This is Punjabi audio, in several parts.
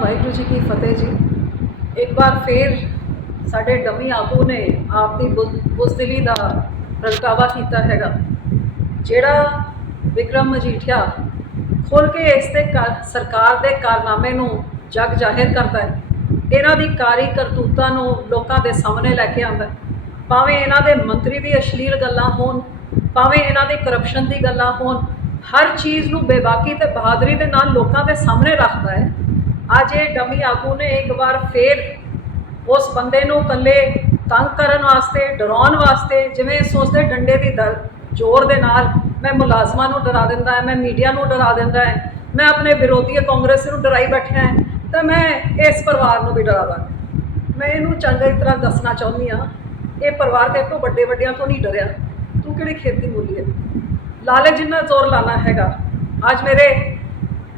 ਵਾਹਿਗੁਰੂ ਜੀ ਕੀ ਫਤਿਹ ਜੀ ਇੱਕ ਵਾਰ ਫੇਰ ਸਾਡੇ ਡਮੀ ਆਗੂ ਨੇ ਆਪ ਦੀ ਦਾ ਪ੍ਰਗਟਾਵਾ ਕੀਤਾ ਹੈਗਾ ਜਿਹੜਾ ਵਿਕਰਮ ਮਜੀਠਿਆ ਖੋਲ ਕੇ ਇਸ ਤੇ ਸਰਕਾਰ ਦੇ ਕਾਰਨਾਮੇ ਨੂੰ ਜਗ ਜਾਹਿਰ ਕਰਦਾ ਹੈ ਇਹਨਾਂ ਦੀ ਕਾਰੀ ਕਰਤੂਤਾਂ ਨੂੰ ਲੋਕਾਂ ਦੇ ਸਾਹਮਣੇ ਲੈ ਕੇ ਆਉਂਦਾ ਭਾਵੇਂ ਇਹਨਾਂ ਦੇ ਮੰਤਰੀ ਦੀ ਅਸ਼ਲੀਲ ਗੱਲਾਂ ਹੋਣ ਭਾਵੇਂ ਇਹਨਾਂ ਦੇ ਕਰਪਸ਼ਨ ਦੀ ਗੱਲਾਂ ਹੋਣ ਹਰ ਚੀਜ਼ ਨੂੰ ਬੇਵਾਕੀ ਤੇ ਬਹਾਦਰੀ ਦੇ ਨਾਲ ਲੋਕਾਂ ਦੇ ਸਾਹਮਣੇ ਰੱਖਦਾ ਹੈ ਅੱਜ ਇਹ ਡਮੀ ਆਗੂ ਨੇ ਇੱਕ ਵਾਰ ਫੇਰ ਉਸ ਬੰਦੇ ਨੂੰ ਕੱਲੇ ਤੰਗ ਕਰਨ ਵਾਸਤੇ ਡਰਾਉਣ ਵਾਸਤੇ ਜਿਵੇਂ ਸੋਚਦੇ ਡੰਡੇ ਦੀ ਦਰ ਜ਼ੋਰ ਦੇ ਨਾਲ ਮੈਂ ਮੁਲਾਜ਼ਮਾਂ ਨੂੰ ਡਰਾ ਦਿੰਦਾ ਹੈ ਮੈਂ ਮੀਡੀਆ ਨੂੰ ਡਰਾ ਦਿੰਦਾ ਹੈ ਮੈਂ ਆਪਣੇ ਵਿਰੋਧੀ ਕਾਂਗਰਸ ਨੂੰ ਡਰਾਈ ਬੈਠਾ ਹੈ ਤਾਂ ਮੈਂ ਇਸ ਪਰਿਵਾਰ ਨੂੰ ਵੀ ਡਰਾਵਾਂ ਮੈਂ ਇਹਨੂੰ ਚੰਗੀ ਤਰ੍ਹਾਂ ਦੱਸਣਾ ਚਾਹੁੰਦੀ ਆ ਇਹ ਪਰਿਵਾਰ ਤੇ ਤੋਂ ਵੱਡੇ ਵੱਡਿਆਂ ਤੋਂ ਨਹੀਂ ਡਰਿਆ ਤੂੰ ਕਿਹੜੀ ਖੇਤੀ ਬੋਲੀ ਹੈ ਲਾਲਚ ਜਿੰਨਾ ਜ਼ੋਰ ਲਾਣਾ ਹੈਗਾ ਅੱਜ ਮੇਰੇ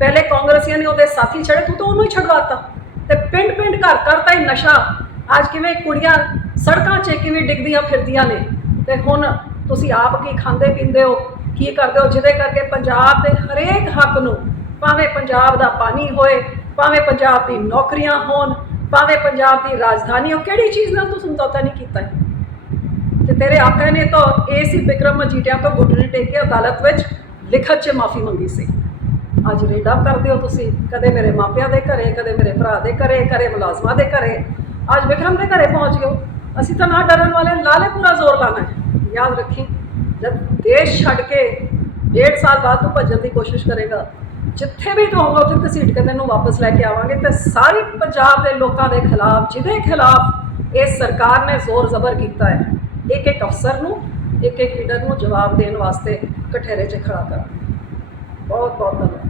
ਪਹਿਲੇ ਕਾਂਗਰਸੀਆਂ ਨੇ ਉਹਦੇ ਸਾਥੀ ਛੜੇ ਤੂੰ ਤਾਂ ਉਹਨੂੰ ਹੀ ਛਡਵਾਤਾ ਤੇ ਪਿੰਡ ਪਿੰਡ ਘਰ ਘਰ ਤਾਂ ਹੀ ਨਸ਼ਾ ਅੱਜ ਕਿਵੇਂ ਕੁੜੀਆਂ ਸੜਕਾਂ 'ਚ ਕਿਵੇਂ ਡਿੱਗਦੀਆਂ ਫਿਰਦੀਆਂ ਨੇ ਤੇ ਹੁਣ ਤੁਸੀਂ ਆਪ ਕੀ ਖਾਂਦੇ ਪੀਂਦੇ ਹੋ ਕੀ ਕਰਦੇ ਹੋ ਜਿਹਦੇ ਕਰਕੇ ਪੰਜਾਬ ਦੇ ਹਰੇਕ ਹੱਕ ਨੂੰ ਭਾਵੇਂ ਪੰਜਾਬ ਦਾ ਪਾਣੀ ਹੋਏ ਭਾਵੇਂ ਪੰਜਾਬ ਦੀ ਨੌਕਰੀਆਂ ਹੋਣ ਭਾਵੇਂ ਪੰਜਾਬ ਦੀ ਰਾਜਧਾਨੀ ਉਹ ਕਿਹੜੀ ਚੀਜ਼ ਨਾਲ ਤੂੰ ਸੰਤੋਤਾ ਨਹੀਂ ਕੀਤਾ ਤੇ ਤੇਰੇ ਆਕਾ ਨੇ ਤਾਂ ਏਸੀ ਵਿਕਰਮ ਮਜੀਟਿਆਂ ਤੋਂ ਗੁੱਟ ਟੇਕ ਕੇ ਅਦਾਲਤ ਵਿੱਚ ਲਿਖਤ 'ਚ ਮਾਫੀ ਮੰਗੀ ਸੀ ਅੱਜ ਰੇਡਾ ਕਰਦੇ ਹੋ ਤੁਸੀਂ ਕਦੇ ਮੇਰੇ ਮਾਪਿਆਂ ਦੇ ਘਰੇ ਕਦੇ ਮੇਰੇ ਭਰਾ ਦੇ ਘਰੇ ਕਰੇ ਮੁਲਾਜ਼ਮਾਂ ਦੇ ਘਰੇ ਅੱਜ ਵਿਕਰਮ ਦੇ ਘਰੇ ਪਹੁੰਚ ਗਏ ਅਸੀਂ ਤਾਂ ਨਾ ਡਰਨ ਵਾਲੇ ਲਾਲੇ ਪੂਰਾ ਜ਼ੋਰ ਲਾਣਾ ਹੈ ਯਾਦ ਰੱਖੀ ਜਦ ਦੇਸ਼ ਛੱਡ ਕੇ ਡੇਢ ਸਾਲ ਬਾਅਦ ਤੂੰ ਭੱਜਣ ਦੀ ਕੋਸ਼ਿਸ਼ ਕਰੇਗਾ ਜਿੱਥੇ ਵੀ ਤੂੰ ਹੋਗਾ ਉੱਥੇ ਸੀਟ ਕੇ ਤੈਨੂੰ ਵਾਪਸ ਲੈ ਕੇ ਆਵਾਂਗੇ ਤੇ ਸਾਰੀ ਪੰਜਾਬ ਦੇ ਲੋਕਾਂ ਦੇ ਖਿਲਾਫ ਜਿਹਦੇ ਖਿਲਾਫ ਇਸ ਸਰਕਾਰ ਨੇ ਜ਼ੋਰ ਜ਼ਬਰ ਕੀਤਾ ਹੈ ਇੱਕ ਇੱਕ ਅਫਸਰ ਨੂੰ ਇੱਕ ਇੱਕ ਲੀਡਰ ਨੂੰ ਜਵਾਬ ਦੇਣ ਵਾਸਤੇ ਕਠਹਿਰੇ 'ਚ ਖੜਾ ਕਰਾਂ ਬਹੁਤ ਬਹੁਤ ਧੰਨਵਾਦ